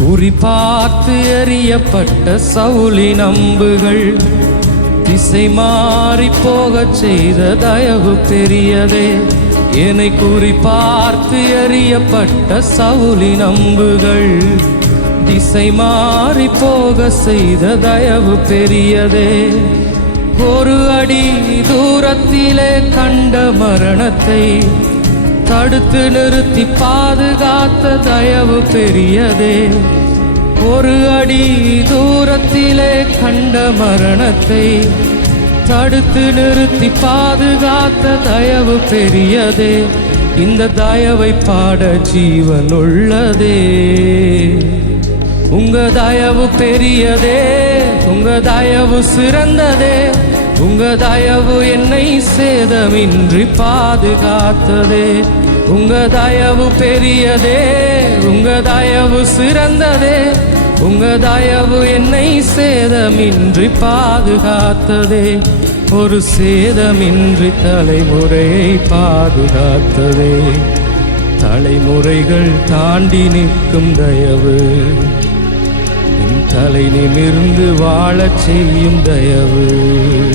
குறிப்பார்த்து எறியப்பட்ட சவுளி நம்புகள் திசை மாறி போகச் செய்த தயவு பெரியதே. என்னை குறிப்பார்த்து எறியப்பட்ட சவுளி நம்புகள் திசை மாறி போக செய்த தயவு பெரியதே. ஒரு அடி தூரத்திலே கண்ட மரணத்தை தடுத்து நிறுத்தி பாதுகாத்த தயவு பெரியதே. ஒரு அடி தூரத்திலே கண்ட மரணத்தை தடுத்து நிறுத்தி பாதுகாத்த தயவு பெரியதே. இந்த தயவை பாட ஜீவன் உள்ளதே. உங்க தயவு பெரியதே உங்க தயவு சிறந்ததே. உங்க தயவு என்னை சேதமின்றி பாதுகாத்ததே. உங்க தயவு பெரியதே உங்க தயவு சிறந்ததே. உங்க தயவு என்னை சேதமின்றி பாதுகாத்ததே. ஒரு சேதமின்றி தலைமுறையை பாதுகாத்ததே. தலைமுறைகள் தாண்டி நிற்கும் தயவு. உன் தலை நிமிர்ந்து வாழச் செய்யும் தயவு.